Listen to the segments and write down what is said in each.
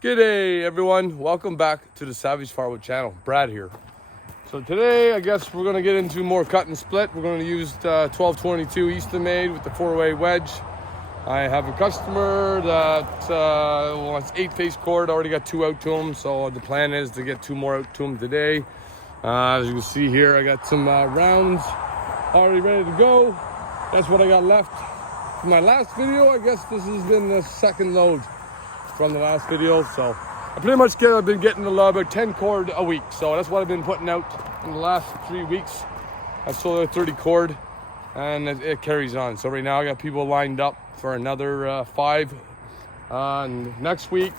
G'day everyone, welcome back to the Savage Firewood channel. Brad here. So today I guess we're going to get into more cut and split. We're going to use 1222 Eastonmade with the 4-way wedge. I have a customer that wants 8-face cord. I already got 2 out to him, so the plan is to get 2 more out to him today. As you can see here, I got some rounds already ready to go. That's what I got left from my last video. I guess this has been the second load from the last video, so I pretty much I've been getting about 10 cord a week, so that's what I've been putting out in the last 3 weeks. I've sold a 30 cord and it carries on. So right now I got people lined up for another 5 next week.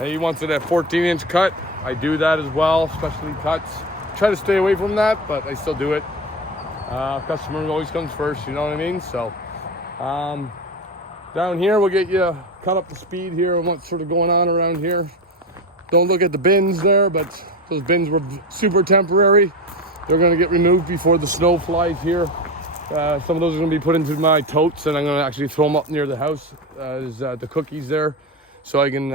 He wants it at 14-inch cut. I do that as well, especially cuts. Try to stay away from that, but I still do it. Customer always comes first, you know what I mean? So down here we'll get you cut up to speed here on what's sort of going on around here. Don't look at the bins there, but those bins were super temporary. They're going to get removed before the snow flies here. Some of those are going to be put into my totes, and I'm going to actually throw them up near the house as the cookies there, so I can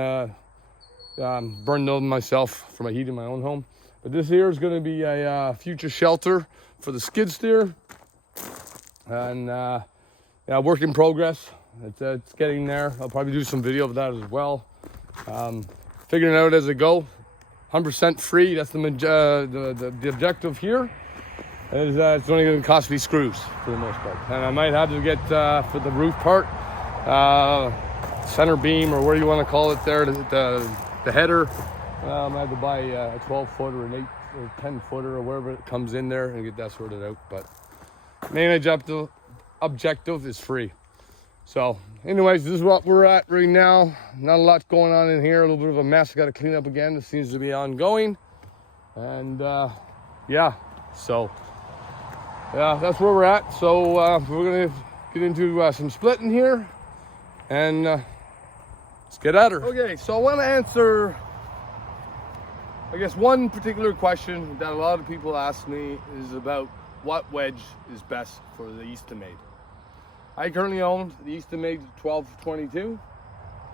burn them myself for my heat in my own home. But this here is going to be a future shelter for the skid steer, and work in progress. It's getting there. I'll probably do some video of that as well. Figuring it out as I go. 100% free. That's the objective here. It's only going to cost me screws for the most part, and I might have to get for the roof part, center beam or whatever you want to call it there, the header. I might have to buy a 12-foot or an 8 or 10-footer or wherever it comes in there and get that sorted out. But main objective is free. So anyways, this is what we're at right now. Not a lot going on in here. A little bit of a mess. Got to clean up again. It seems to be ongoing. And so that's where we're at. So we're going to get into some splitting here. And let's get at her. Okay, so I want to answer, I guess, one particular question that a lot of people ask me is about what wedge is best for the Eastonmade. I currently own the Eastonmade 1222.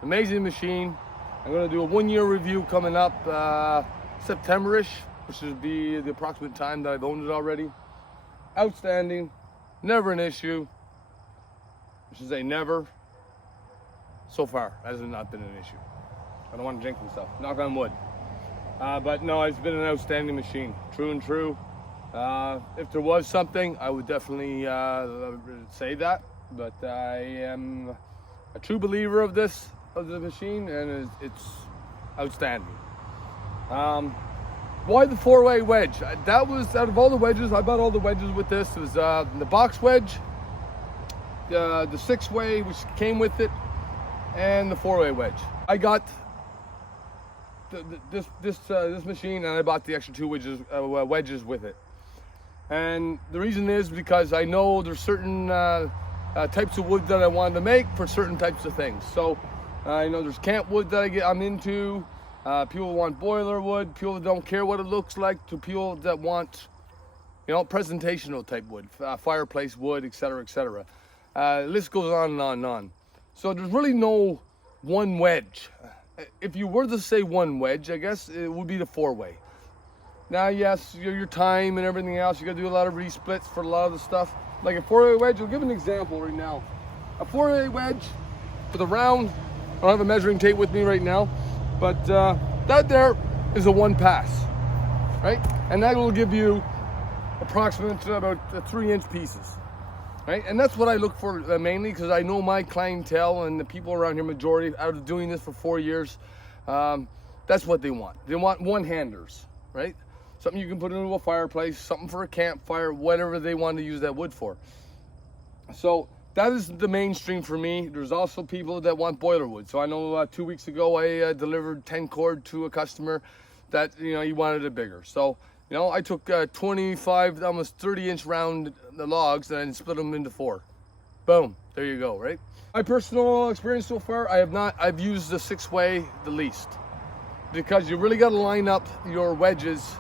Amazing machine. I'm going to do a 1-year review coming up September-ish, which would be the approximate time that I've owned it already. Outstanding. Never an issue. I should say never. So far, has not been an issue. I don't want to jinx myself. Knock on wood. But no, it's been an outstanding machine. True and true. If there was something, I would definitely say that. But I am a true believer of the machine, and it's outstanding. Why the 4-way wedge? That was, out of all the wedges, I bought all the wedges with this. It was the box wedge, the 6-way, which came with it, and the 4-way wedge. I got this machine, and I bought the extra 2 wedges with it. And the reason is because I know there's certain types of wood that I wanted to make for certain types of things. So I know there's camp wood that I'm into. People want boiler wood. People that don't care what it looks like. To people that want, presentational type wood, fireplace wood, etc., etc. List goes on and on and on. So there's really no one wedge. If you were to say one wedge, I guess it would be the 4-way. Now, yes, your time and everything else, you got to do a lot of resplits for a lot of the stuff. Like a 4-way wedge, I'll give an example right now. A 4-way wedge with a round, I don't have a measuring tape with me right now, but that there is a 1 pass, right? And that will give you approximately about 3-inch pieces, right? And that's what I look for mainly, because I know my clientele and the people around here, majority, out of doing this for 4 years, that's what they want. They want 1-handers, right? Something you can put into a fireplace, something for a campfire, whatever they want to use that wood for. So that is the mainstream for me. There's also people that want boiler wood. So I know 2 weeks ago I delivered 10 cord to a customer that, he wanted it bigger. So, I took 25, almost 30-inch round logs and split them into 4. Boom, there you go, right? My personal experience so far, I've used the 6-way the least, because you really got to line up your wedges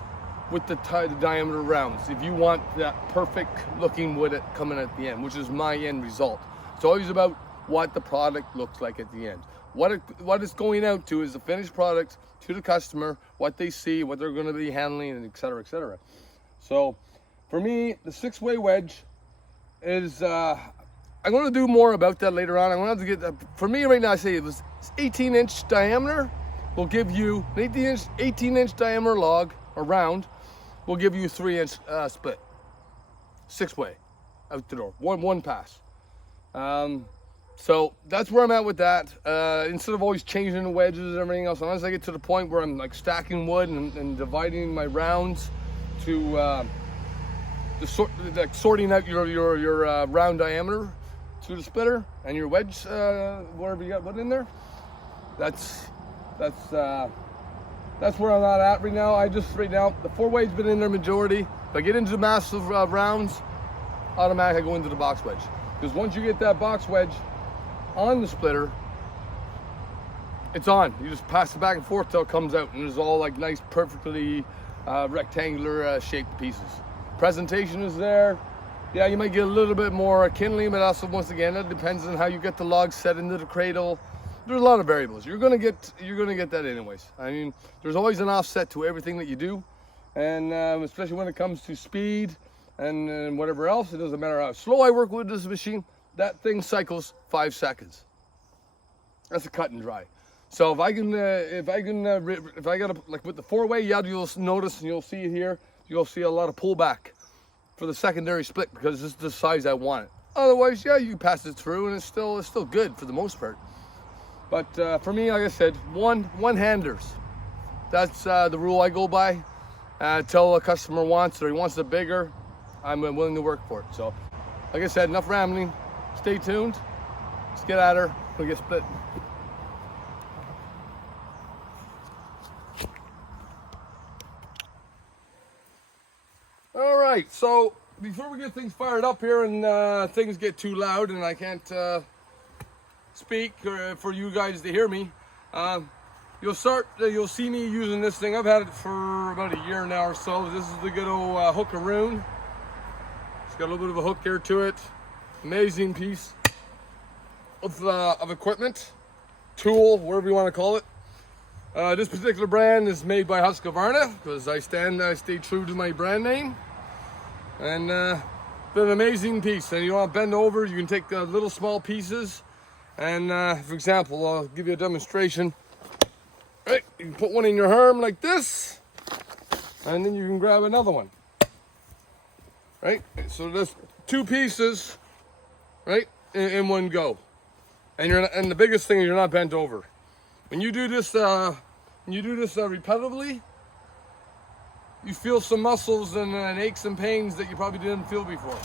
with the diameter rounds if you want that perfect looking wood coming at the end, which is my end result. It's always about what the product looks like at the end. What it's going out to is the finished product to the customer, what they see, what they're going to be handling, and et cetera, et cetera. So for me, the 6-way wedge is, I'm going to do more about that later on. I'm going to have to get that. For me right now, I say it was 18-inch diameter will give you an 18-inch diameter log or round will give you 3-inch split. 6-way out the door, one pass. So that's where I'm at with that. Instead of always changing the wedges and everything else, unless I get to the point where I'm like stacking wood and dividing my rounds to sorting out your round diameter to the splitter and your wedge, whatever you got put in there. That's where I'm at right now. Right now the 4-way's been in there majority. If I get into massive rounds, automatically I go into the box wedge, because once you get that box wedge on the splitter, it's on. You just pass it back and forth till it comes out, and it's all like nice, perfectly rectangular shaped pieces. Presentation is there. Yeah, you might get a little bit more kindling, but also, once again, it depends on how you get the log set into the cradle. There's a lot of variables. You're gonna get that anyways. I mean, there's always an offset to everything that you do, and especially when it comes to speed and whatever else. It doesn't matter how slow I work with this machine. That thing cycles 5 seconds. That's a cut and dry. So if I got like with the 4-way, yeah, you'll notice and you'll see it here. You'll see a lot of pullback for the secondary split, because this is the size I want it. Otherwise, yeah, you pass it through and it's still good for the most part. But for me, like I said, one-handers. That's the rule I go by. Till a customer wants it or he wants it bigger, I'm willing to work for it. So, like I said, enough rambling. Stay tuned. Let's get at her. We'll get split. All right, so before we get things fired up here and things get too loud and I can't speak for you guys to hear me, you'll see me using this thing. I've had it for about a year now or so. This is the good old hookaroon. It's got a little bit of a hook here to it. Amazing piece of equipment, tool, whatever you want to call it. This particular brand is made by Husqvarna, because I stay true to my brand name. And it's an amazing piece. And you want to bend over, you can take little small pieces. And for example, I'll give you a demonstration. Right, you can put one in your arm like this, and then you can grab another one. Right, so there's 2 pieces, right, in one go. And the biggest thing is you're not bent over. When you do this, repetitively, you feel some muscles and aches and pains that you probably didn't feel before.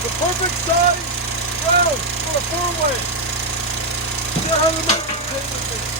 The perfect size round for a four-way. See how the make containers is.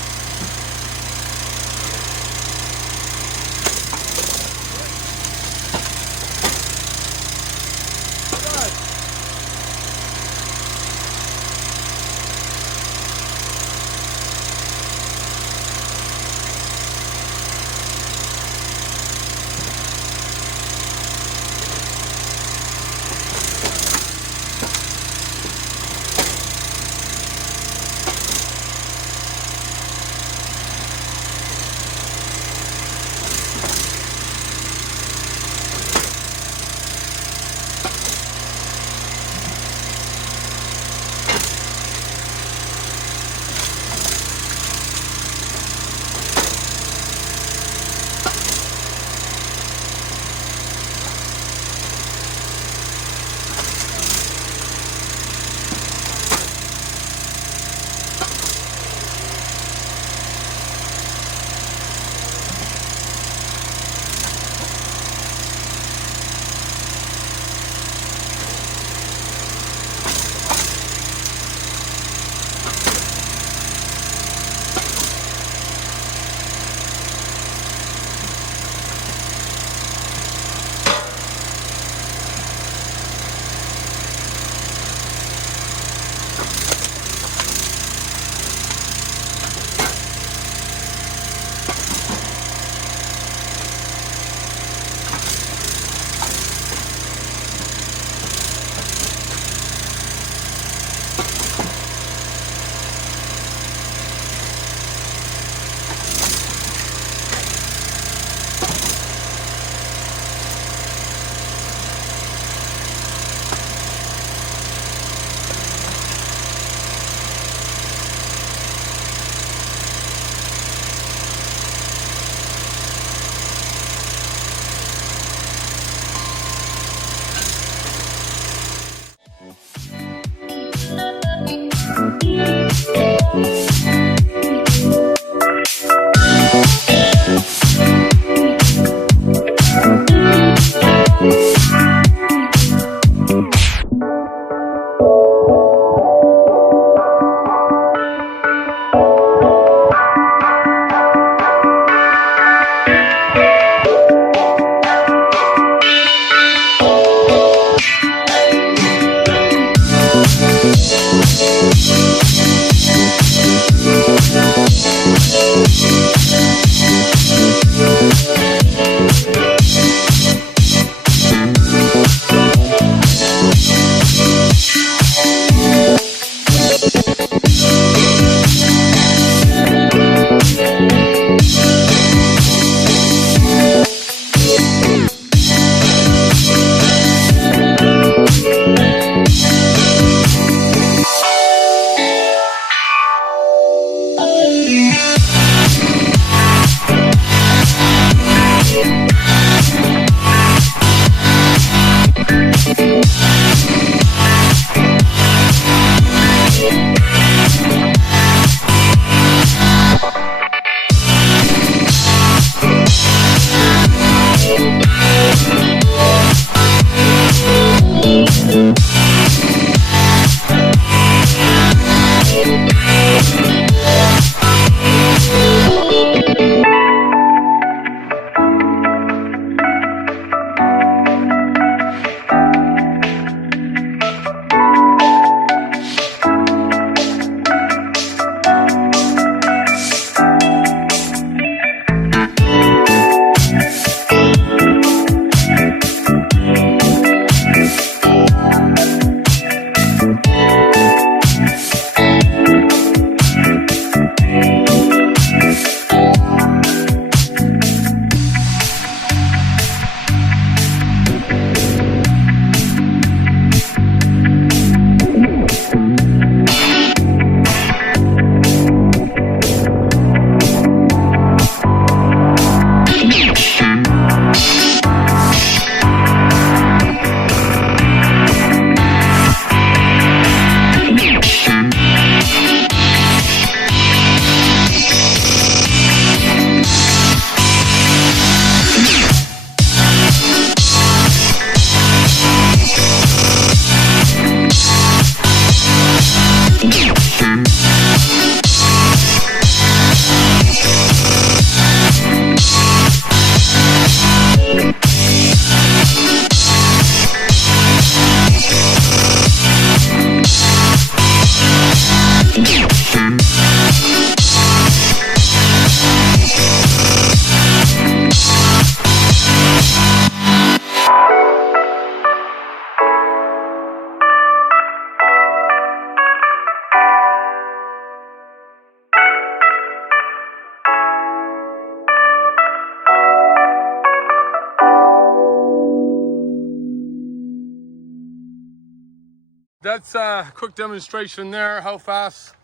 That's a quick demonstration there, how fast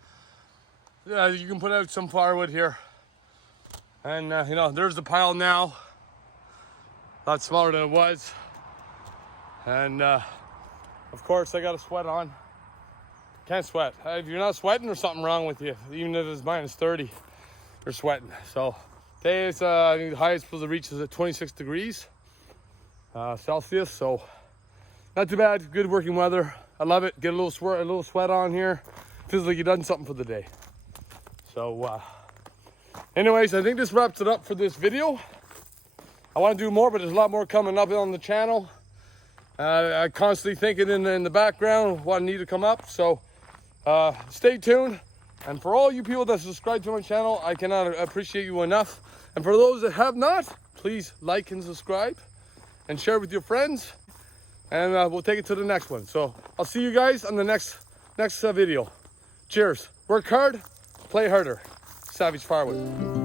you can put out some firewood here. And you know, there's the pile now. A lot smaller than it was. And of course I got a sweat on. Can't sweat. If you're not sweating, there's something wrong with you. Even if it's minus 30, you're sweating. So today it's I think the highest supposed to reach is at 26 degrees Celsius. So not too bad. Good working weather. I love it. Get a little sweat on here. Feels like you've done something for the day. So anyways, I think this wraps it up for this video. I want to do more, but there's a lot more coming up on the channel. I'm constantly thinking in the background what need to come up. So stay tuned. And for all you people that subscribe to my channel, I cannot appreciate you enough. And for those that have not, please like and subscribe and share with your friends. And we'll take it to the next one. So I'll see you guys on the next video. Cheers. Work hard, play harder. Savage Firewood.